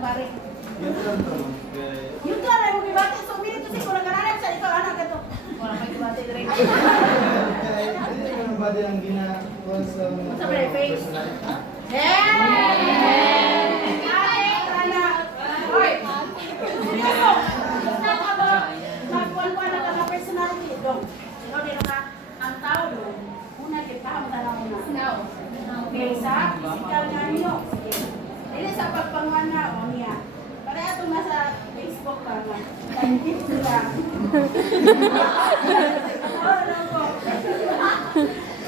pare. Yung ka na mo gibati so minute to ko nagananan sa ikaw anak kato. Wala may gibati dire. Hindi ko ba din ang ginagawa sa face? Ang tao doon, una kita ang tanong na. Okay, sa physical nga niyo. Sige. Dili sa pagpangana o niya. Para itong nasa Facebook ka nga. Thank sila.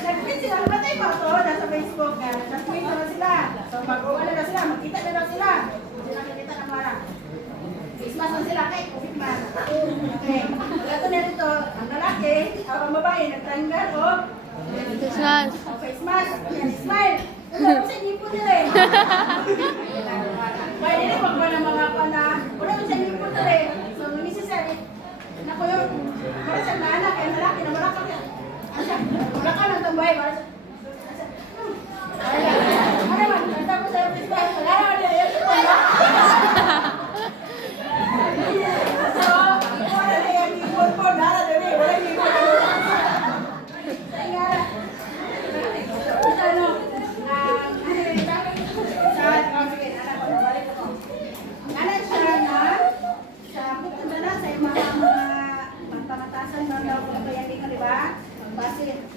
Nag-tweet sila. Batay pa ito. Nasa Facebook nga. Nag-tweet na sila. So mag-uwala na sila. Magkita na daw sila. Hindi nakikita na para. Christmas na sila. Kay COVID man. Okay. Ito na dito. Ang lalaki, ang babae, nagtanggal o Face mask. face mask. Yan, smile. Ito ako sa nipo nila eh. Kaya nila pag ba ng mga pana, wala ko sa nipo nila eh. So, nung isisabi, naku yun, para sa naanak, kaya malaki na malaki ka. Wala ka ng tambay, para sa... Ano naman, nanta ko sa'yo face mask. Wala naman nila yun. So, wala na yung ipon po, dala na rin. Wala yung ipon po.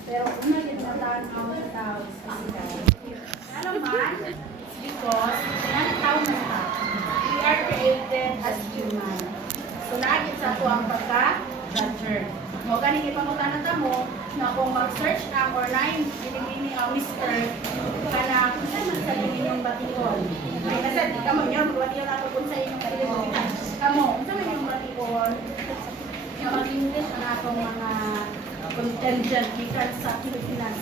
Pero una din naman ang mga tao ano man, because yan tao na sa we are created as human. So lagi sa po ang pagka-judger. Mo ganing ipangutan na mo na kung mag-search na online ini Mr. kana kung saan sa inyong batikon. Ay kasi di ka mo niyo magwatiyo na kung sa inyong batikon. Kamo, unsa man yung batikon? Yung mag-English na akong mga contingent gikan sa Pilipinas.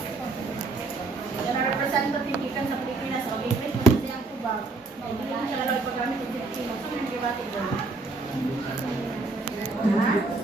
Yan ang representative gikan sa Pilipinas. O, English mo siya ang tubag. Hindi lang siya lalo paggamit ng Pilipinas. So, yung gibati doon. Ha?